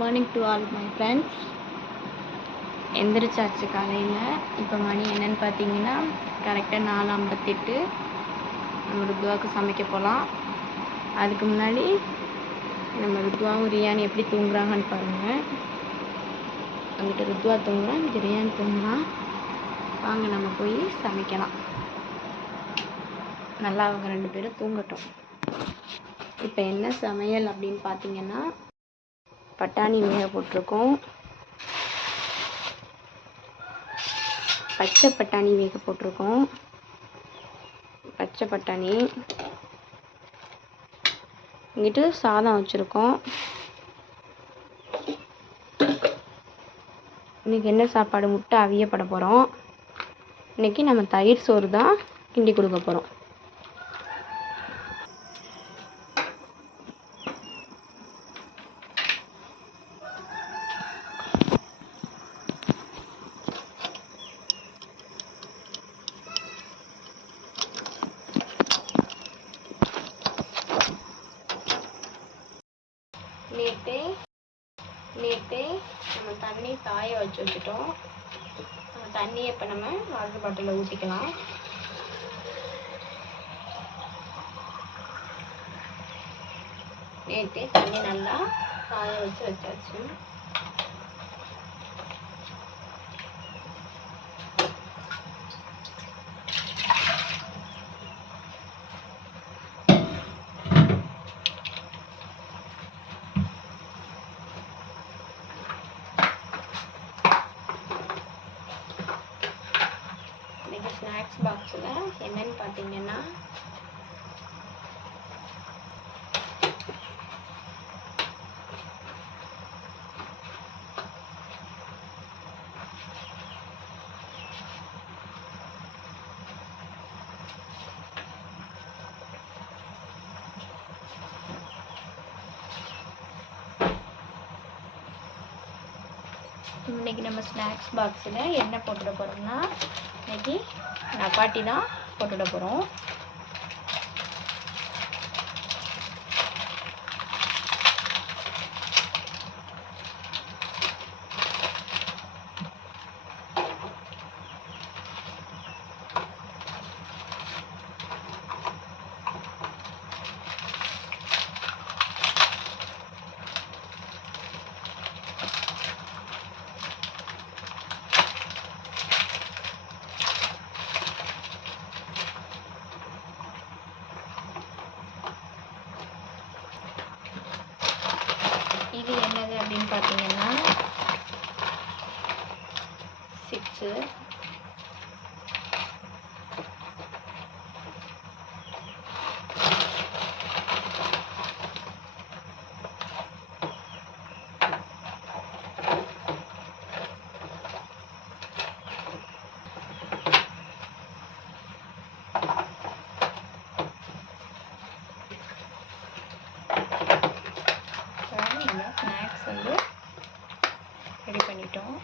Morning to all my friends. எந்திரிச்சாச்சு காலையில். இப்போ மணி என்னன்னு பார்த்தீங்கன்னா கரெக்டாக 4:58. நம்ம ருத்வாவுக்கு சமைக்க போகலாம். அதுக்கு முன்னாடி நம்ம ருத்வாவும் ரியான் எப்படி தூங்குறாங்கன்னு பாருங்கள். அங்கிட்ட ருத்வா தூங்குறான், இங்கே ரியான் தூங்குறான். வாங்க நம்ம போய் சமைக்கலாம். நல்லா அவங்க 2 பேரும் தூங்கட்டும். இப்போ என்ன சமையல் அப்படின்னு பார்த்தீங்கன்னா பட்டாணி வேக போட்டிருக்கோம். பச்சை பட்டாணி வேக போட்டிருக்கோம். பச்சை பட்டாணி இங்கிட்டு சாதம் வச்சுருக்கோம். இன்றைக்கி என்ன சாப்பாடு? முட்டை அவியப்பட போகிறோம். இன்றைக்கி நம்ம தயிர் சோறு தான் கிண்டி கொடுக்க போகிறோம். நேற்றே நம்ம தண்ணி காய வச்சுட்டோம். தண்ணியை இப்போ நம்ம வாட்டர் பாட்டிலில் ஊற்றிக்கலாம். நேற்றே தண்ணி நல்லா காய வச்சாச்சு. ஸ்நாக்ஸ் பாக்ஸில் என்னன்னு பார்த்தீங்கன்னா இன்றைக்கி நம்ம ஸ்நாக்ஸ் பாக்ஸில் என்ன போட்டுட போகிறோம்னா இன்றைக்கி நப்பாட்டி தான் போட்டுட போகிறோம். இது என்னது அப்படின்னு பார்த்தீங்கன்னா சிப்ஸு. ஸ்நாக்ஸ் வந்து ரெடி பண்ணிட்டோம்.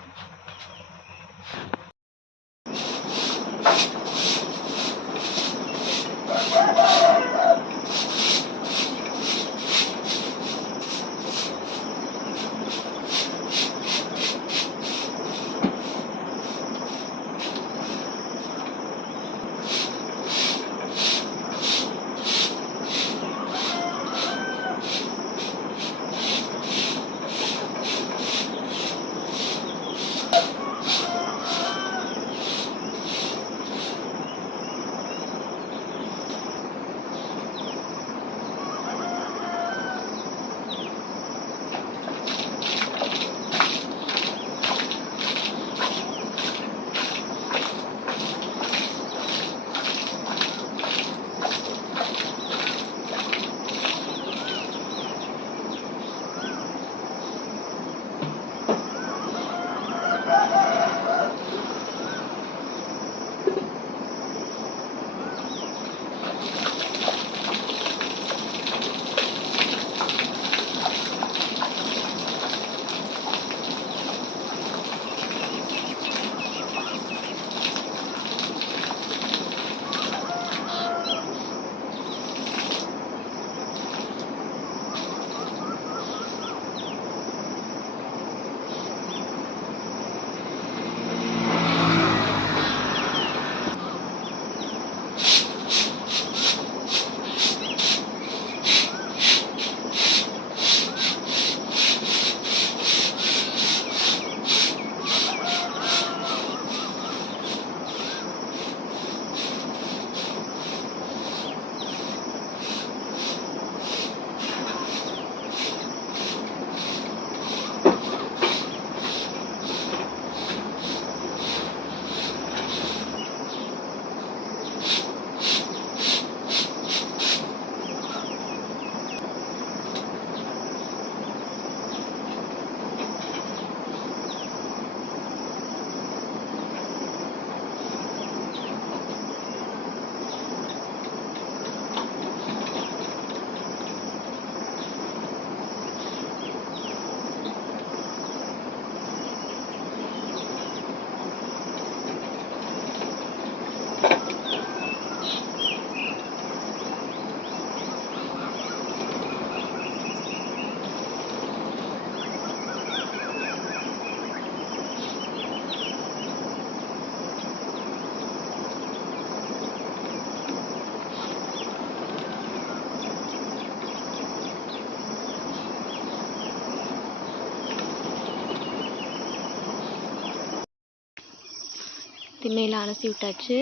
திண்ணையில் அலசி விட்டாச்சு,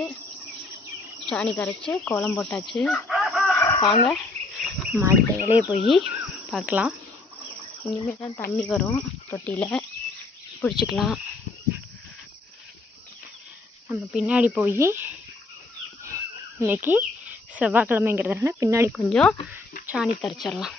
சாணி கரைச்சி கோலம் போட்டாச்சு. வாங்க நம்ம அடுத்த வேலையை போய் பார்க்கலாம். இனிமேல் தான் தண்ணி வரும், தொட்டியில் பிடிச்சிக்கலாம். நம்ம பின்னாடி போய் இன்றைக்கி செவ்வாய்க்கிழமைங்கிறதுனால பின்னாடி கொஞ்சம் சாணி தரைச்சிடலாம்.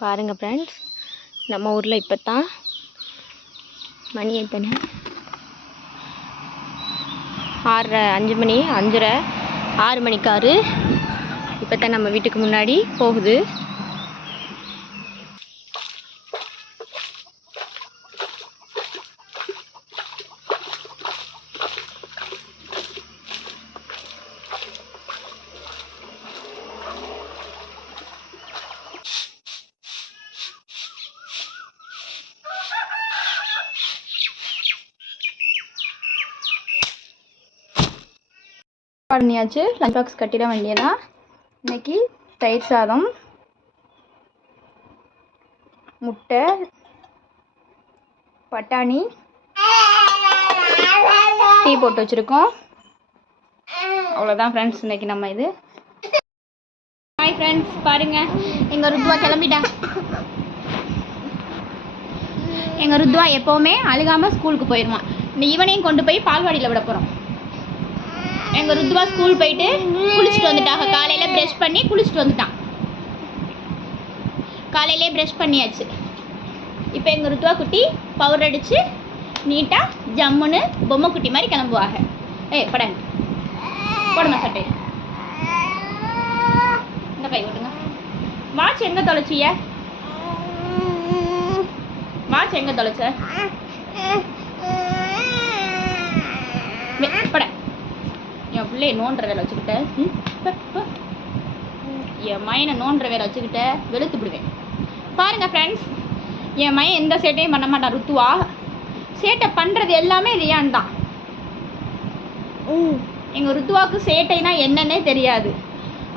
பாருங்கள் ஃப்ரெண்ட்ஸ், நம்ம ஊரில் இப்போ தான் மணி எத்தனை 6:30 5 மணி 5:30 6 மணிக்காரு இப்போ தான் நம்ம வீட்டுக்கு முன்னாடி போகுது. பண்ணியாச்சு, லஞ்ச் பாக்ஸ் கட்டிட வேண்டியதான். இன்னைக்கு தயிர் சாதம், முட்டை, பட்டாணி, டீ போட்டு வச்சுருக்கோம். அவ்வளோதான் ஃப்ரெண்ட்ஸ் இன்னைக்கு நம்ம இது. ஹாய் ஃப்ரெண்ட்ஸ், பாருங்கள் எங்கள் ருத்வா கிளம்பிட்டேன். எங்கள் ருத்வா எப்போவுமே அழுகாமல் ஸ்கூலுக்கு போயிடுவான். இந்த ஈவனையும் கொண்டு போய் பால்வாடியில் விட போகிறோம். எங்கள் ருத்வா ஸ்கூல் போயிட்டு குளிச்சுட்டு வந்துட்டாங்க. காலையில் ப்ரஷ் பண்ணி குளிச்சுட்டு வந்துட்டான். காலையிலே ப்ரஷ் பண்ணியாச்சு. இப்போ எங்கள் ருத்வா குட்டி பவுடர் அடித்து நீட்டாக ஜம்முன்னு பொம்மை குட்டி மாதிரி கிளம்புவாங்க. பட போடுங்க சட்டை, இந்த கை விட்டுங்க. வாட்ச் எங்கே தொலைச்சிய? வாட்ச் எங்கே தொலைச்ச? பட என் பிள்ளைய நோன்ற வேலை வச்சுக்கிட்டேன், என் மயனை நோன்ற வேலை வச்சுக்கிட்டேன், வெளுத்து விடுவேன். பாருங்கள் ஃப்ரெண்ட்ஸ், என் மயன் எந்த சேட்டையும் பண்ண மாட்டான். ருத்துவா சேட்டை பண்ணுறது எல்லாமே ரியான் தான். எங்கள் ருத்துவாவுக்கு சேட்டைனா என்னன்னே தெரியாது.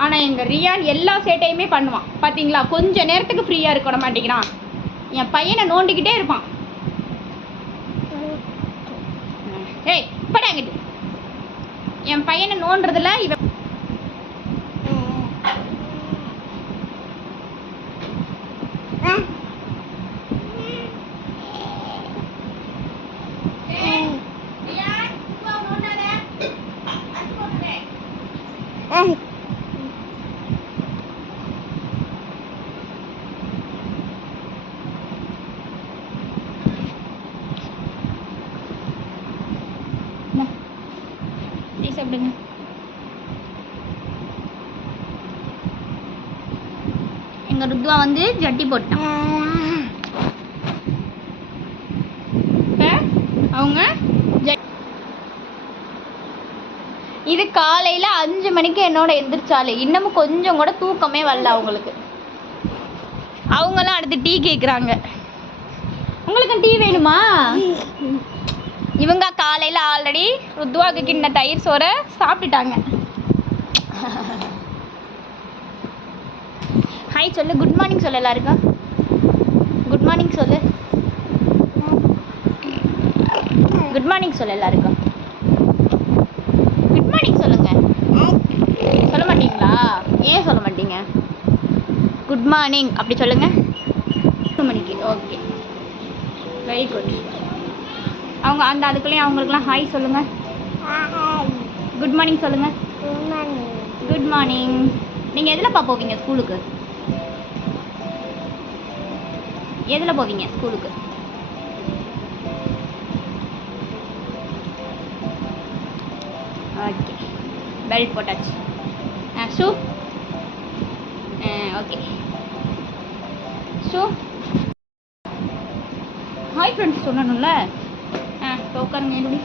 ஆனால் எங்கள் ரியான் எல்லா சேட்டையுமே பண்ணுவான். பார்த்தீங்களா, கொஞ்சம் நேரத்துக்கு ஃப்ரீயாக இருக்க மாட்டேங்கிறான். என் பையனை நோண்டிக்கிட்டே இருப்பான். படாங்கிட்டு என் பையனை நோன்றதுல இவன் சாப்பிடுங்க. எங்க ருத்வா வந்து ஜட்டி போட்டான். அவங்க இது காலையில 5 மணிக்கு என்னோட எந்திரிச்சாலே இன்னமும் கொஞ்சம் கூட தூக்கமே வரல அவங்களுக்கு. அவங்களாம் அடுத்து டீ கேட்குறாங்க. உங்களுக்கு டீ வேணுமா? இவங்க காலையில் ஆல்ரெடி ருத்வாக்கு கிண்ண தயிர் சோறை சாப்பிட்டுட்டாங்க. ஹாய் சொல்லு, குட் மார்னிங் சொல்லு எல்லாருக்கும். குட் மார்னிங் சொல்லு, குட் மார்னிங் சொல்லு எல்லாருக்கும். குட் மார்னிங் சொல்லுங்க. சொல்ல மாட்டீங்களா? ஏன் சொல்ல மாட்டீங்க? குட் மார்னிங் அப்படி சொல்லுங்க. 2 மணிக்கு. Okay, very good. அவங்க அந்த அதுக்குள்ளேயும் அவங்களுக்குலாம் ஹாய் சொல்லுங்க. குட் மார்னிங் சொல்லுங்க. Good morning. நீங்கள் எதில் போவீங்க ஸ்கூலுக்கு? எதில் போவீங்க ஸ்கூலுக்கு? ஓகே, பெல்ட் போட்டாச்சு. Shoe. Okay, shoe. Hi friends சொல்லணும்ல. இப்போ உட்காருங்க. எப்படி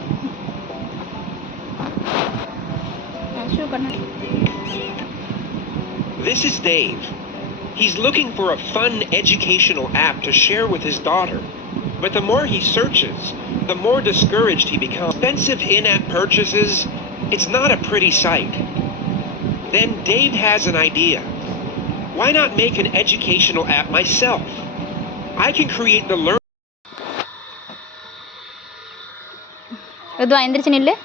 ஷூ பண்ண. This is Dave. He's looking for a fun educational app to share with his daughter. But the more he searches, the more discouraged he becomes. Expensive in-app purchases, it's not a pretty sight. Then Dave has an idea. Why not make an educational app myself? I can create the learn. எந்திரிச்சு நில்லு.